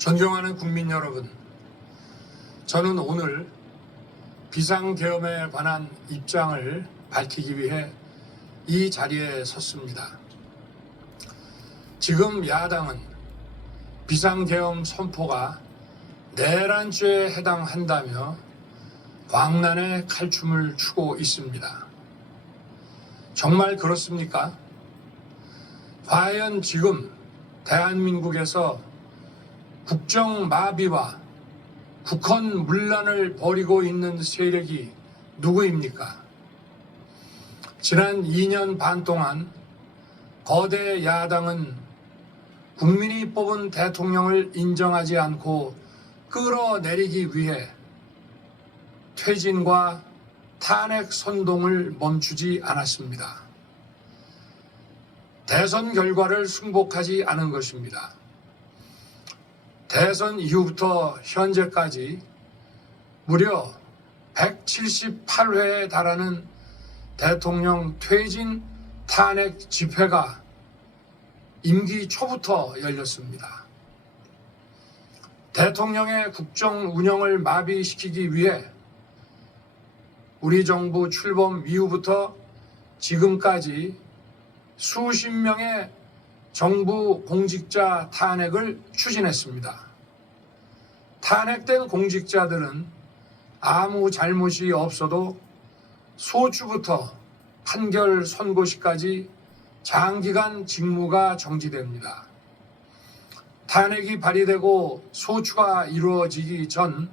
존경하는 국민 여러분, 저는 오늘 비상계엄에 관한 입장을 밝히기 위해 이 자리에 섰습니다. 지금 야당은 비상계엄 선포가 내란죄에 해당한다며 광란의 칼춤을 추고 있습니다. 정말 그렇습니까? 과연 지금 대한민국에서 국정마비와 국헌문란을 벌이고 있는 세력이 누구입니까? 지난 2년 반 동안 거대 야당은 국민이 뽑은 대통령을 인정하지 않고 끌어내리기 위해 퇴진과 탄핵 선동을 멈추지 않았습니다. 대선 결과를 승복하지 않은 것입니다. 대선 이후부터 현재까지 무려 178회에 달하는 대통령 퇴진 탄핵 집회가 임기 초부터 열렸습니다. 대통령의 국정 운영을 마비시키기 위해 우리 정부 출범 이후부터 지금까지 수십 명의 정부 공직자 탄핵을 추진했습니다. 탄핵된 공직자들은 아무 잘못이 없어도 소추부터 판결 선고시까지 장기간 직무가 정지됩니다. 탄핵이 발의되고 소추가 이루어지기 전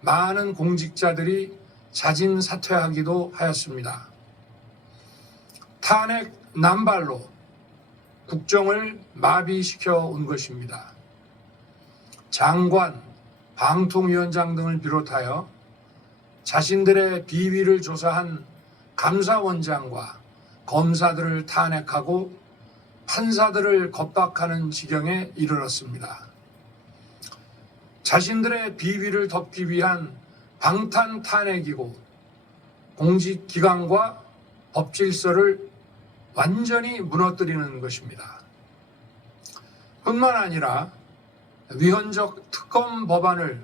많은 공직자들이 자진 사퇴하기도 하였습니다. 탄핵 남발로 국정을 마비시켜 온 것입니다. 장관, 방통위원장 등을 비롯하여 자신들의 비위를 조사한 감사원장과 검사들을 탄핵하고 판사들을 겁박하는 지경에 이르렀습니다. 자신들의 비위를 덮기 위한 방탄 탄핵이고 공직기관과 법질서를 완전히 무너뜨리는 것입니다. 뿐만 아니라 위헌적 특검 법안을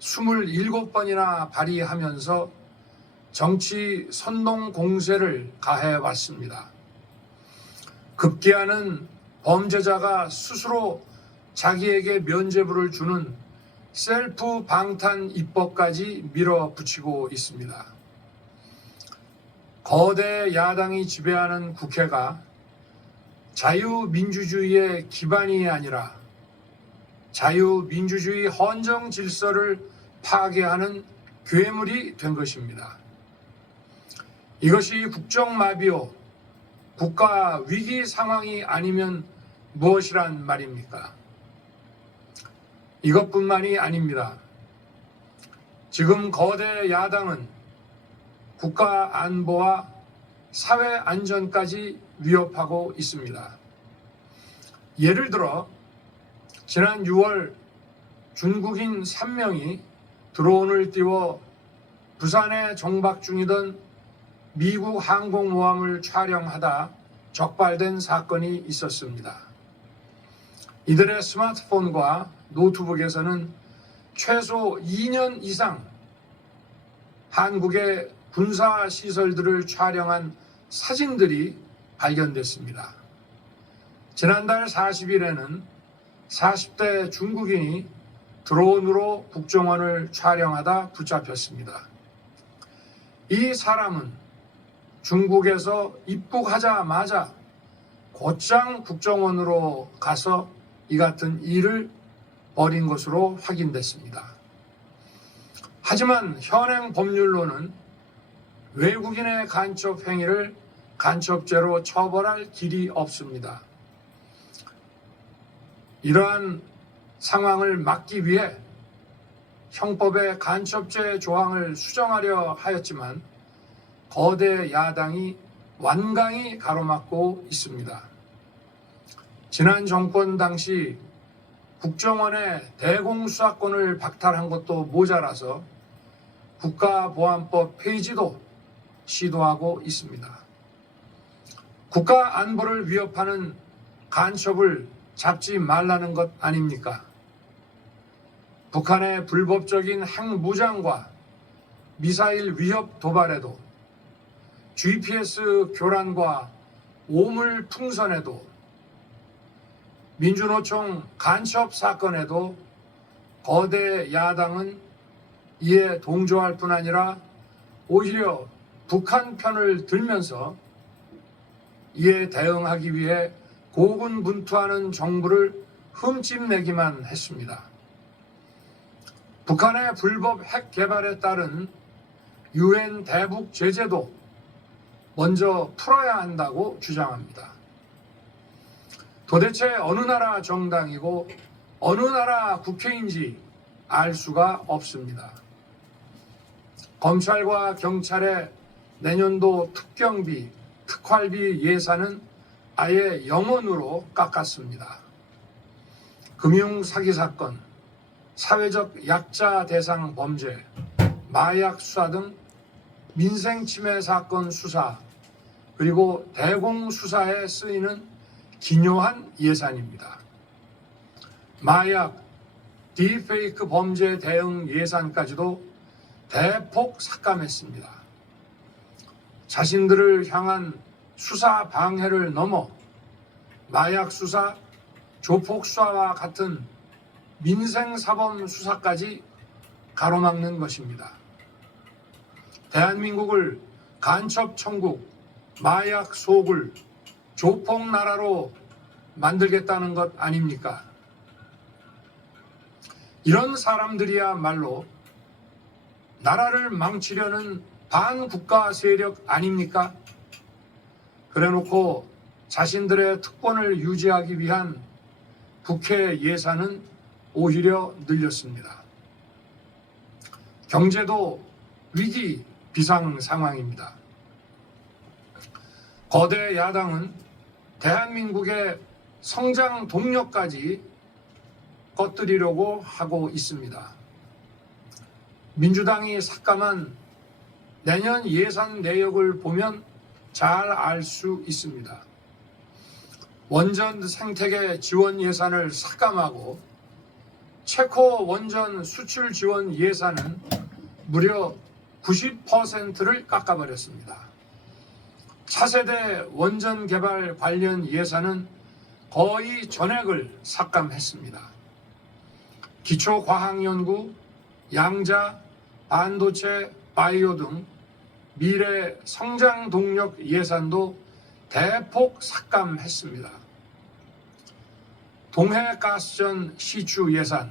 27번이나 발의하면서 정치 선동 공세를 가해왔습니다. 급기야는 범죄자가 스스로 자기에게 면죄부를 주는 셀프 방탄 입법까지 밀어붙이고 있습니다. 거대 야당이 지배하는 국회가 자유민주주의의 기반이 아니라 자유민주주의 헌정 질서를 파괴하는 괴물이 된 것입니다. 이것이 국정마비요, 국가 위기 상황이 아니면 무엇이란 말입니까? 이것뿐만이 아닙니다. 지금 거대 야당은 국가 안보와 사회 안전까지 위협하고 있습니다. 예를 들어 지난 6월 중국인 3명이 드론을 띄워 부산에 정박 중이던 미국 항공모함을 촬영하다 적발된 사건이 있었습니다. 이들의 스마트폰과 노트북에서는 최소 2년 이상 한국의 군사시설들을 촬영한 사진들이 발견됐습니다. 지난달 40일에는 40대 중국인이 드론으로 국정원을 촬영하다 붙잡혔습니다. 이 사람은 중국에서 입국하자마자 곧장 국정원으로 가서 이 같은 일을 벌인 것으로 확인됐습니다. 하지만 현행 법률로는 외국인의 간첩 행위를 간첩죄로 처벌할 길이 없습니다. 이러한 상황을 막기 위해 형법의 간첩죄 조항을 수정하려 하였지만 거대 야당이 완강히 가로막고 있습니다. 지난 정권 당시 국정원의 대공수사권을 박탈한 것도 모자라서 국가보안법 폐지도 시도하고 있습니다. 국가 안보를 위협하는 간첩을 잡지 말라는 것 아닙니까? 북한의 불법적인 핵무장과 미사일 위협 도발에도, GPS 교란과 오물 풍선에도, 민주노총 간첩 사건에도 거대 야당은 이에 동조할 뿐 아니라 오히려 북한 편을 들면서 이에 대응하기 위해 고군분투하는 정부를 흠집내기만 했습니다. 북한의 불법 핵 개발에 따른 유엔 대북 제재도 먼저 풀어야 한다고 주장합니다. 도대체 어느 나라 정당이고 어느 나라 국회인지 알 수가 없습니다. 검찰과 경찰의 내년도 특경비, 특활비 예산은 아예 0원으로 깎았습니다. 금융 사기 사건, 사회적 약자 대상 범죄, 마약 수사 등 민생 침해 사건 수사, 그리고 대공 수사에 쓰이는 기묘한 예산입니다. 마약, 딥페이크 범죄 대응 예산까지도 대폭 삭감했습니다. 자신들을 향한 수사 방해를 넘어 마약 수사, 조폭 수사와 같은 민생 사범 수사까지 가로막는 것입니다. 대한민국을 간첩 천국, 마약 소굴, 조폭 나라로 만들겠다는 것 아닙니까? 이런 사람들이야말로 나라를 망치려는 반국가 세력 아닙니까? 그래놓고 자신들의 특권을 유지하기 위한 국회 예산은 오히려 늘렸습니다. 경제도 위기 비상 상황입니다. 거대 야당은 대한민국의 성장 동력까지 꺼뜨리려고 하고 있습니다. 민주당이 삭감한 내년 예산 내역을 보면 잘 알 수 있습니다. 원전 생태계 지원 예산을 삭감하고 체코 원전 수출 지원 예산은 무려 90%를 깎아버렸습니다. 차세대 원전 개발 관련 예산은 거의 전액을 삭감했습니다. 기초과학연구, 양자, 반도체, 바이오 등 미래 성장 동력 예산도 대폭 삭감했습니다. 동해가스전 시추 예산,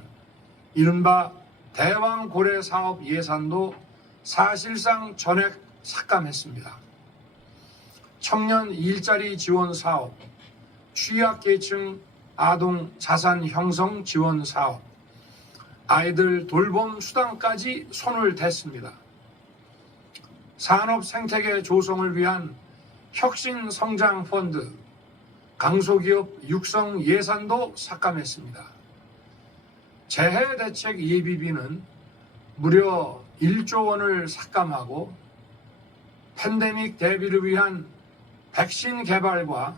이른바 대왕고래 사업 예산도 사실상 전액 삭감했습니다. 청년 일자리 지원 사업, 취약계층 아동 자산 형성 지원 사업, 아이들 돌봄 수당까지 손을 댔습니다. 산업 생태계 조성을 위한 혁신 성장 펀드, 강소기업 육성 예산도 삭감했습니다. 재해 대책 예비비는 무려 1조 원을 삭감하고 팬데믹 대비를 위한 백신 개발과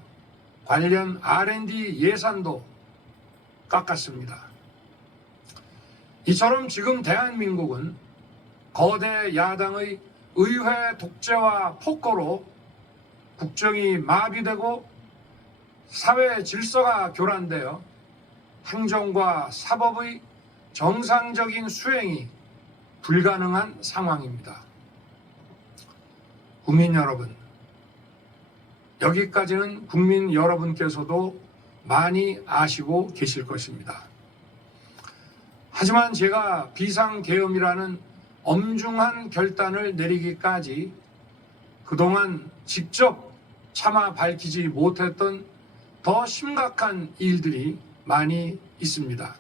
관련 R&D 예산도 깎았습니다. 이처럼 지금 대한민국은 거대 야당의 의회 독재와 폭거로 국정이 마비되고 사회 질서가 교란되어 행정과 사법의 정상적인 수행이 불가능한 상황입니다. 국민 여러분, 여기까지는 국민 여러분께서도 많이 아시고 계실 것입니다. 하지만 제가 비상계엄이라는 엄중한 결단을 내리기까지 그동안 직접 차마 밝히지 못했던 더 심각한 일들이 많이 있습니다.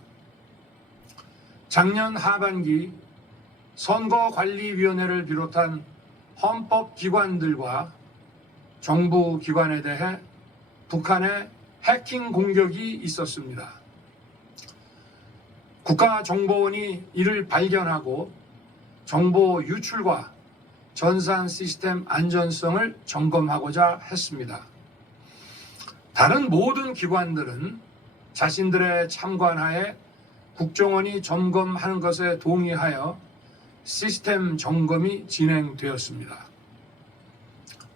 작년 하반기 선거관리위원회를 비롯한 헌법기관들과 정부기관에 대해 북한의 해킹 공격이 있었습니다. 국가정보원이 이를 발견하고 정보 유출과 전산 시스템 안전성을 점검하고자 했습니다. 다른 모든 기관들은 자신들의 참관하에 국정원이 점검하는 것에 동의하여 시스템 점검이 진행되었습니다.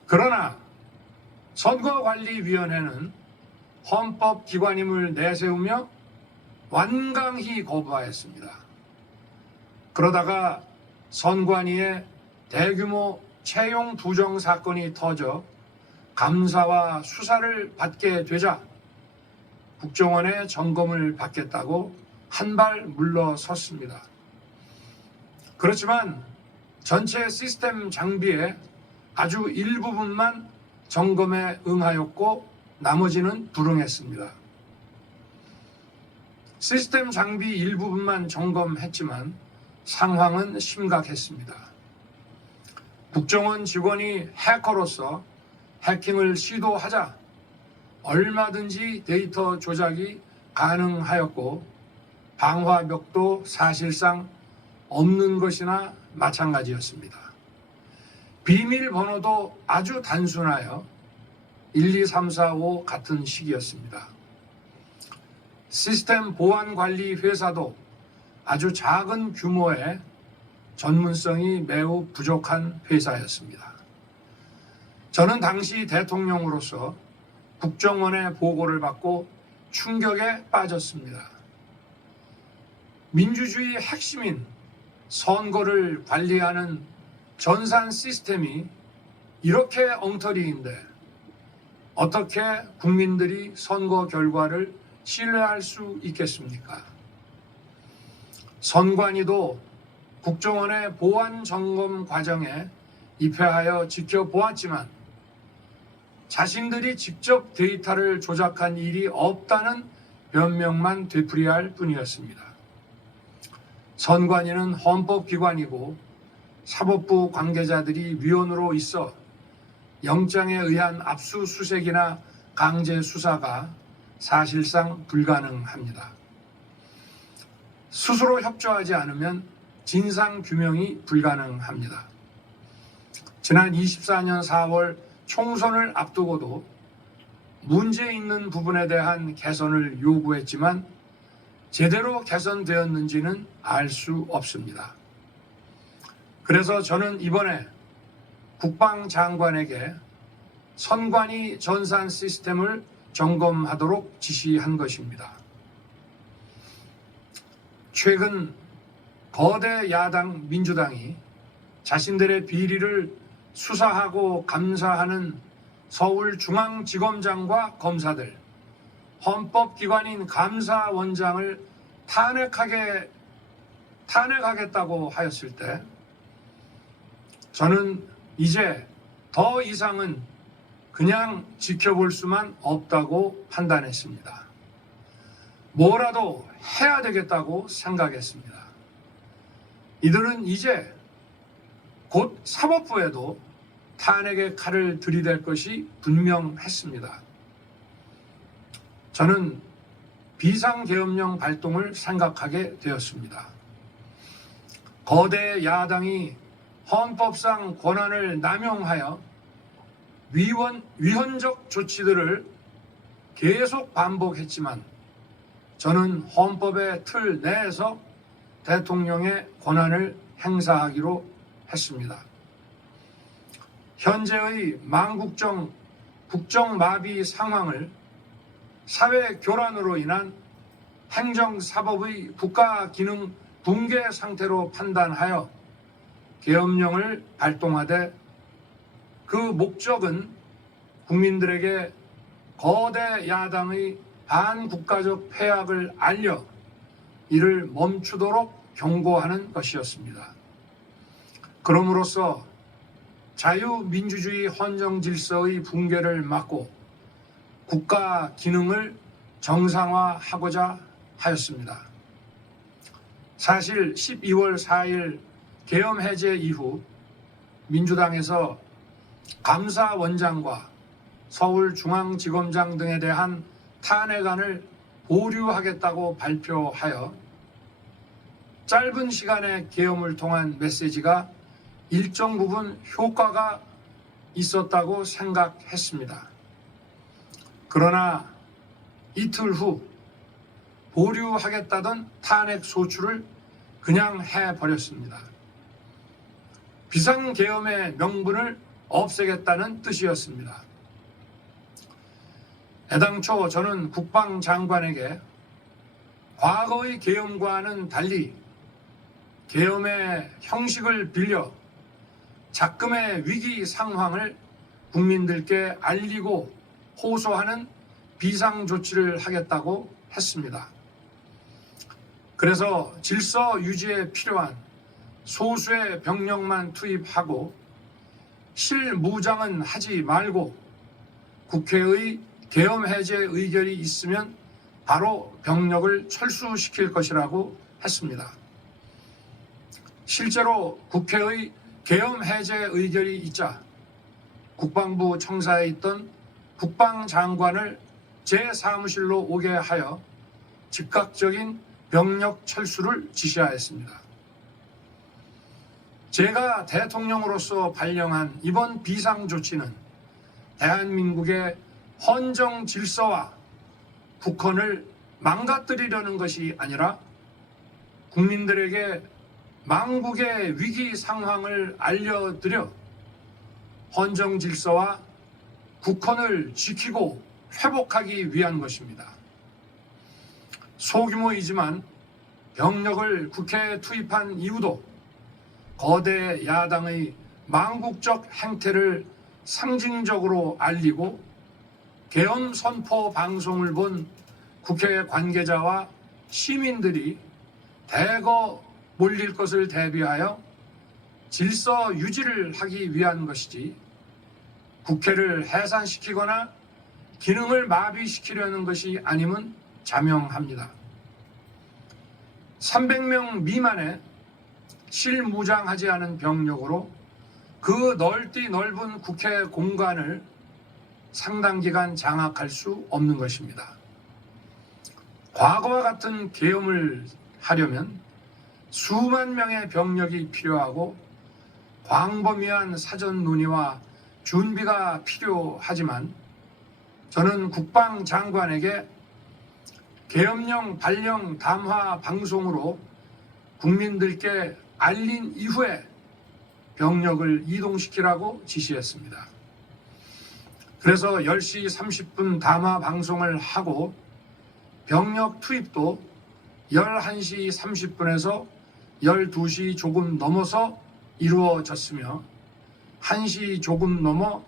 그러나 선거관리위원회는 헌법기관임을 내세우며 완강히 거부하였습니다. 그러다가 선관위의 대규모 채용 부정 사건이 터져 감사와 수사를 받게 되자 국정원의 점검을 받겠다고 한 발 물러섰습니다. 그렇지만 전체 시스템 장비의 아주 일부분만 점검에 응하였고 나머지는 불응했습니다. 시스템 장비 일부분만 점검했지만 상황은 심각했습니다. 국정원 직원이 해커로서 해킹을 시도하자 얼마든지 데이터 조작이 가능하였고 방화벽도 사실상 없는 것이나 마찬가지였습니다. 비밀번호도 아주 단순하여 1, 2, 3, 4, 5 같은 식이었습니다. 시스템 보안관리 회사도 아주 작은 규모의 전문성이 매우 부족한 회사였습니다. 저는 당시 대통령으로서 국정원의 보고를 받고 충격에 빠졌습니다. 민주주의 핵심인 선거를 관리하는 전산 시스템이 이렇게 엉터리인데 어떻게 국민들이 선거 결과를 신뢰할 수 있겠습니까? 선관위도 국정원의 보안 점검 과정에 입회하여 지켜보았지만 자신들이 직접 데이터를 조작한 일이 없다는 변명만 되풀이할 뿐이었습니다. 선관위는 헌법기관이고 사법부 관계자들이 위원으로 있어 영장에 의한 압수수색이나 강제 수사가 사실상 불가능합니다. 스스로 협조하지 않으면 진상규명이 불가능합니다. 지난 24년 4월 총선을 앞두고도 문제 있는 부분에 대한 개선을 요구했지만 제대로 개선되었는지는 알 수 없습니다. 그래서 저는 이번에 국방장관에게 선관위 전산 시스템을 점검하도록 지시한 것입니다. 최근 거대 야당 민주당이 자신들의 비리를 수사하고 감사하는 서울중앙지검장과 검사들, 헌법기관인 감사원장을 탄핵하겠다고 하였을 때 저는 이제 더 이상은 그냥 지켜볼 수만 없다고 판단했습니다. 뭐라도 해야 되겠다고 생각했습니다. 이들은 이제 곧 사법부에도 탄핵의 칼을 들이댈 것이 분명했습니다. 저는 비상계엄령 발동을 생각하게 되었습니다. 거대 야당이 헌법상 권한을 남용하여 위헌적 조치들을 계속 반복했지만 저는 헌법의 틀 내에서 대통령의 권한을 행사하기로 했습니다. 현재의 망국정 국정마비 상황을 사회교란으로 인한 행정사법의 국가기능 붕괴 상태로 판단하여 계엄령을 발동하되 그 목적은 국민들에게 거대 야당의 반국가적 폐악을 알려 이를 멈추도록 경고하는 것이었습니다. 그럼으로써 자유민주주의 헌정질서의 붕괴를 막고 국가 기능을 정상화하고자 하였습니다. 사실 12월 4일 계엄 해제 이후 민주당에서 감사원장과 서울중앙지검장 등에 대한 탄핵안을 보류하겠다고 발표하여 짧은 시간의 계엄을 통한 메시지가 일정 부분 효과가 있었다고 생각했습니다. 그러나 이틀 후 보류하겠다던 탄핵 소추를 그냥 해버렸습니다. 비상계엄의 명분을 없애겠다는 뜻이었습니다. 애당초 저는 국방장관에게 과거의 계엄과는 달리 계엄의 형식을 빌려 작금의 위기 상황을 국민들께 알리고 호소하는 비상조치를 하겠다고 했습니다. 그래서 질서 유지에 필요한 소수의 병력만 투입하고 실무장은 하지 말고 국회의 계엄 해제 의결이 있으면 바로 병력을 철수시킬 것이라고 했습니다. 실제로 국회의 계엄 해제 의결이 있자 국방부 청사에 있던 국방장관을 제 사무실로 오게 하여 즉각적인 병력 철수를 지시하였습니다. 제가 대통령으로서 발령한 이번 비상조치는 대한민국의 헌정 질서와 국헌을 망가뜨리려는 것이 아니라 국민들에게 망국의 위기 상황을 알려드려 헌정 질서와 국헌을 지키고 회복하기 위한 것입니다. 소규모이지만 병력을 국회에 투입한 이유도 거대 야당의 망국적 행태를 상징적으로 알리고 계엄 선포 방송을 본 국회 관계자와 시민들이 대거 몰릴 것을 대비하여 질서 유지를 하기 위한 것이지 국회를 해산시키거나 기능을 마비시키려는 것이 아님은 자명합니다. 300명 미만의 실무장하지 않은 병력으로 그 넓디 넓은 국회 공간을 상당 기간 장악할 수 없는 것입니다. 과거와 같은 계엄을 하려면 수만 명의 병력이 필요하고 광범위한 사전 논의와 준비가 필요하지만 저는 국방장관에게 계엄령 발령 담화 방송으로 국민들께 알린 이후에 병력을 이동시키라고 지시했습니다. 그래서 10시 30분 담화 방송을 하고 병력 투입도 11시 30분에서 12시 조금 넘어서 이루어졌으며 1시 조금 넘어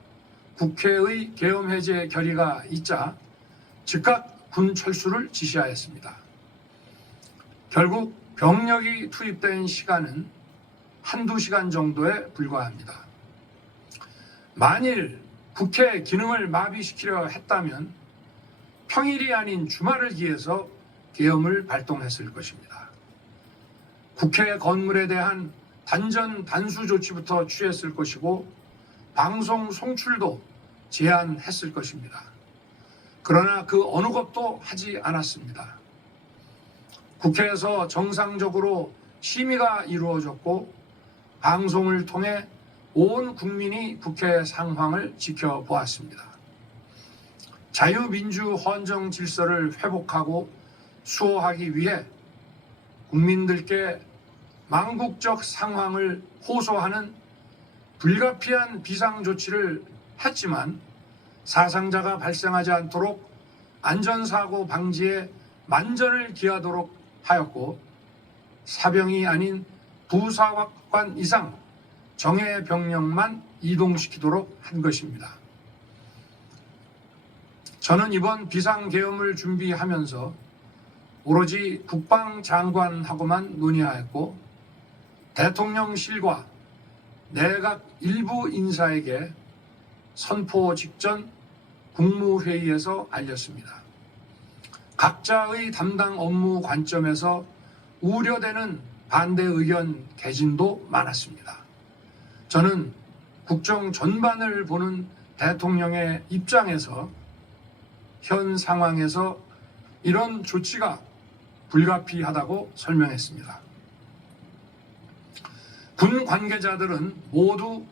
국회의 계엄 해제 결의가 있자 즉각 군 철수를 지시하였습니다. 결국 병력이 투입된 시간은 한두 시간 정도에 불과합니다. 만일 국회 기능을 마비시키려 했다면 평일이 아닌 주말을 기해서 계엄을 발동했을 것입니다. 국회 건물에 대한 단전 단수 조치부터 취했을 것이고 방송 송출도 제한했을 것입니다. 그러나 그 어느 것도 하지 않았습니다. 국회에서 정상적으로 심의가 이루어졌고 방송을 통해 온 국민이 국회 상황을 지켜보았습니다. 자유민주 헌정 질서를 회복하고 수호하기 위해 국민들께 망국적 상황을 호소하는 불가피한 비상조치를 했지만 사상자가 발생하지 않도록 안전사고 방지에 만전을 기하도록 하였고 사병이 아닌 부사관 이상 정예 병력만 이동시키도록 한 것입니다. 저는 이번 비상계엄을 준비하면서 오로지 국방장관하고만 논의하였고 대통령실과 내각 일부 인사에게 선포 직전 국무회의에서 알렸습니다. 각자의 담당 업무 관점에서 우려되는 반대 의견 개진도 많았습니다. 저는 국정 전반을 보는 대통령의 입장에서 현 상황에서 이런 조치가 불가피하다고 설명했습니다. 군 관계자들은 모두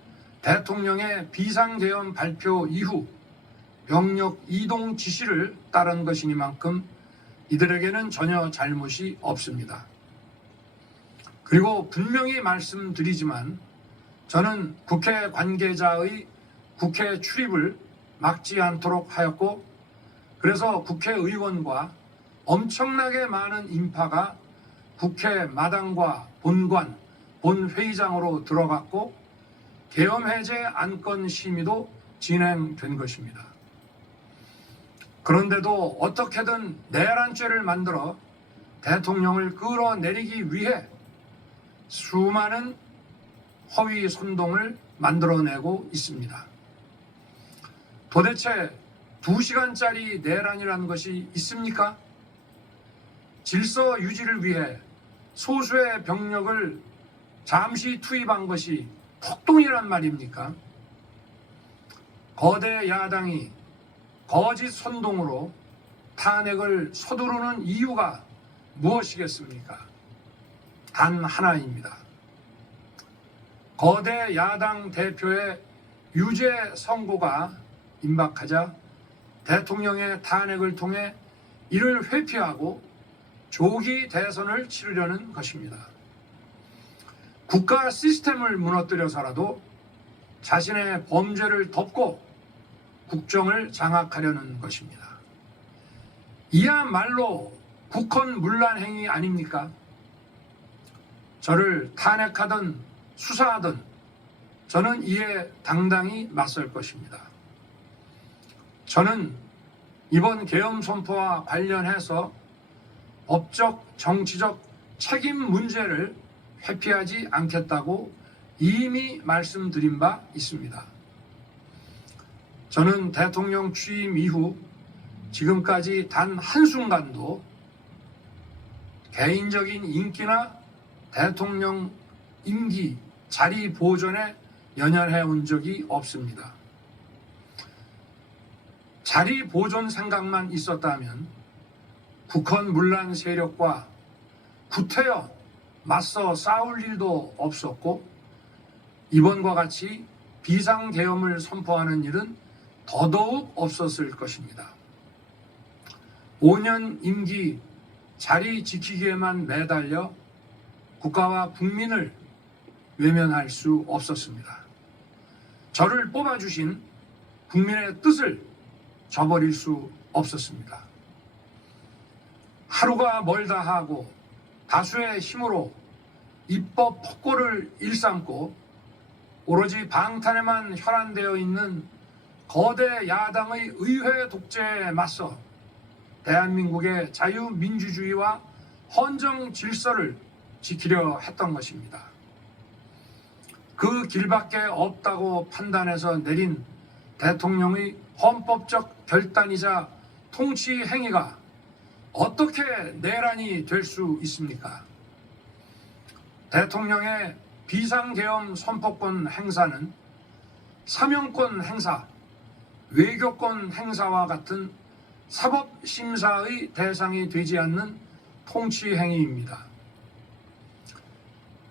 대통령의 비상계엄 발표 이후 병력 이동 지시를 따른 것이니만큼 이들에게는 전혀 잘못이 없습니다. 그리고 분명히 말씀드리지만 저는 국회 관계자의 국회 출입을 막지 않도록 하였고, 그래서 국회의원과 엄청나게 많은 인파가 국회 마당과 본관, 본회의장으로 들어갔고 계엄해제 안건 심의도 진행된 것입니다. 그런데도 어떻게든 내란죄를 만들어 대통령을 끌어내리기 위해 수많은 허위 선동을 만들어내고 있습니다. 도대체 2시간짜리 내란이라는 것이 있습니까? 질서 유지를 위해 소수의 병력을 잠시 투입한 것이 폭동이란 말입니까? 거대 야당이 거짓 선동으로 탄핵을 서두르는 이유가 무엇이겠습니까? 단 하나입니다. 거대 야당 대표의 유죄 선고가 임박하자 대통령의 탄핵을 통해 이를 회피하고 조기 대선을 치르려는 것입니다. 국가 시스템을 무너뜨려서라도 자신의 범죄를 덮고 국정을 장악하려는 것입니다. 이야말로 국헌문란 행위 아닙니까? 저를 탄핵하든 수사하든 저는 이에 당당히 맞설 것입니다. 저는 이번 계엄 선포와 관련해서 법적, 정치적 책임 문제를 회피하지 않겠다고 이미 말씀드린 바 있습니다. 저는 대통령 취임 이후 지금까지 단 한순간도 개인적인 인기나 대통령 임기 자리 보존에 연연해 온 적이 없습니다. 자리 보존 생각만 있었다면 국헌문란 세력과 구태여 맞서 싸울 일도 없었고 이번과 같이 비상계엄을 선포하는 일은 더더욱 없었을 것입니다. 5년 임기 자리 지키기에만 매달려 국가와 국민을 외면할 수 없었습니다. 저를 뽑아주신 국민의 뜻을 저버릴 수 없었습니다. 하루가 멀다 하고 다수의 힘으로 입법 폭고를 일삼고 오로지 방탄에만 혈안되어 있는 거대 야당의 의회 독재에 맞서 대한민국의 자유민주주의와 헌정 질서를 지키려 했던 것입니다. 그 길밖에 없다고 판단해서 내린 대통령의 헌법적 결단이자 통치 행위가 어떻게 내란이 될 수 있습니까? 대통령의 비상계엄 선포권 행사는 사명권 행사, 외교권 행사와 같은 사법심사의 대상이 되지 않는 통치 행위입니다.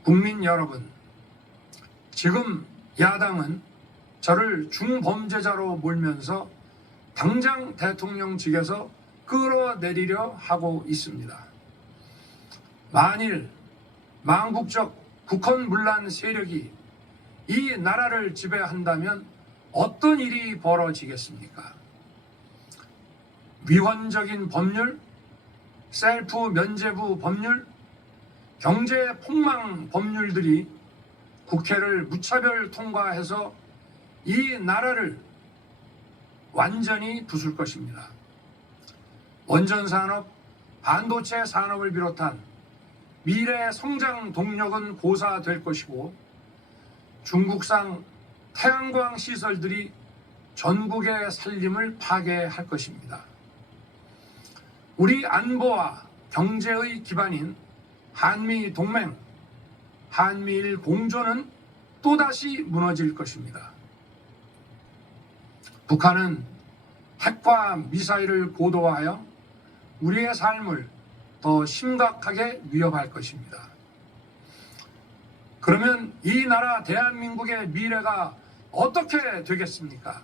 국민 여러분, 지금 야당은 저를 중범죄자로 몰면서 당장 대통령직에서 끌어내리려 하고 있습니다. 만일 망국적 국헌문란 세력이 이 나라를 지배한다면 어떤 일이 벌어지겠습니까? 위헌적인 법률, 셀프 면죄부 법률, 경제 폭망 법률들이 국회를 무차별 통과해서 이 나라를 완전히 부술 것입니다. 원전산업, 반도체 산업을 비롯한 미래 성장 동력은 고사될 것이고 중국산 태양광 시설들이 전국의 살림을 파괴할 것입니다. 우리 안보와 경제의 기반인 한미 동맹, 한미일 공조는 또다시 무너질 것입니다. 북한은 핵과 미사일을 고도화하여 우리의 삶을 더 심각하게 위협할 것입니다. 그러면 이 나라 대한민국의 미래가 어떻게 되겠습니까?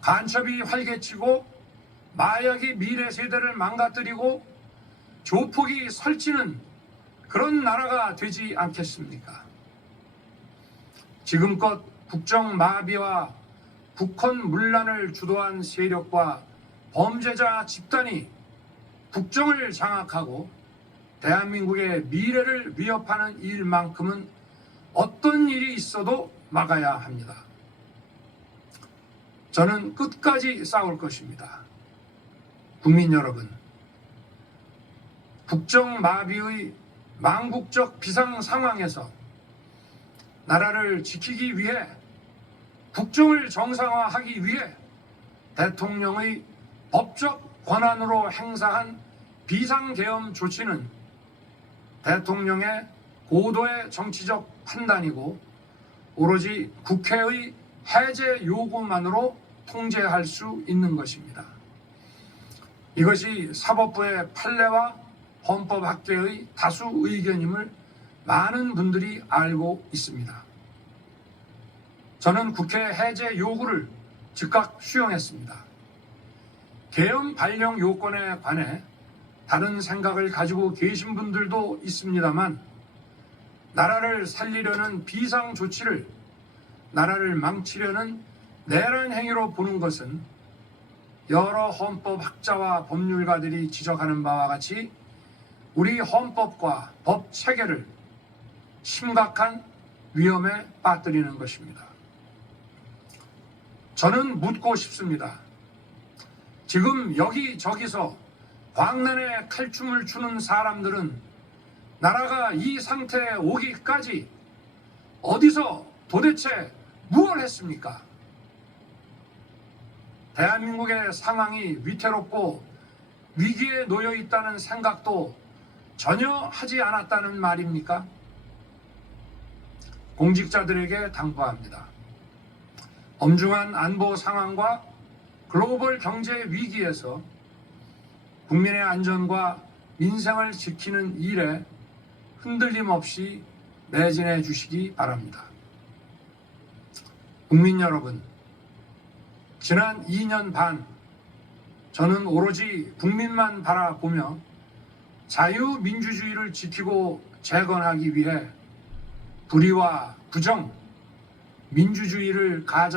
간첩이 활개치고 마약이 미래 세대를 망가뜨리고 조폭이 설치는 그런 나라가 되지 않겠습니까? 지금껏 국정 마비와 북헌 문란을 주도한 세력과 범죄자 집단이 국정을 장악하고 대한민국의 미래를 위협하는 일만큼은 어떤 일이 있어도 막아야 합니다. 저는 끝까지 싸울 것입니다. 국민 여러분, 국정 마비의 망국적 비상 상황에서 나라를 지키기 위해 국정을 정상화하기 위해 대통령의 법적 권한으로 행사한 비상계엄 조치는 대통령의 고도의 정치적 판단이고 오로지 국회의 해제 요구만으로 통제할 수 있는 것입니다. 이것이 사법부의 판례와 헌법학계의 다수 의견임을 많은 분들이 알고 있습니다. 저는 국회 해제 요구를 즉각 수용했습니다. 계엄 발령 요건에 관해 다른 생각을 가지고 계신 분들도 있습니다만 나라를 살리려는 비상 조치를 나라를 망치려는 내란 행위로 보는 것은 여러 헌법학자와 법률가들이 지적하는 바와 같이 우리 헌법과 법 체계를 심각한 위험에 빠뜨리는 것입니다. 저는 묻고 싶습니다. 지금 여기저기서 광란에 칼춤을 추는 사람들은 나라가 이 상태에 오기까지 어디서 도대체 무엇을 했습니까? 대한민국의 상황이 위태롭고 위기에 놓여 있다는 생각도 전혀 하지 않았다는 말입니까? 공직자들에게 당부합니다. 엄중한 안보 상황과 글로벌 경제 위기에서 국민의 안전과 민생을 지키는 일에 흔들림 없이 매진해 주시기 바랍니다. 국민 여러분, 지난 2년 반 저는 오로지 국민만 바라보며 자유민주주의를 지키고 재건하기 위해 불의와 부정, 민주주의를 가장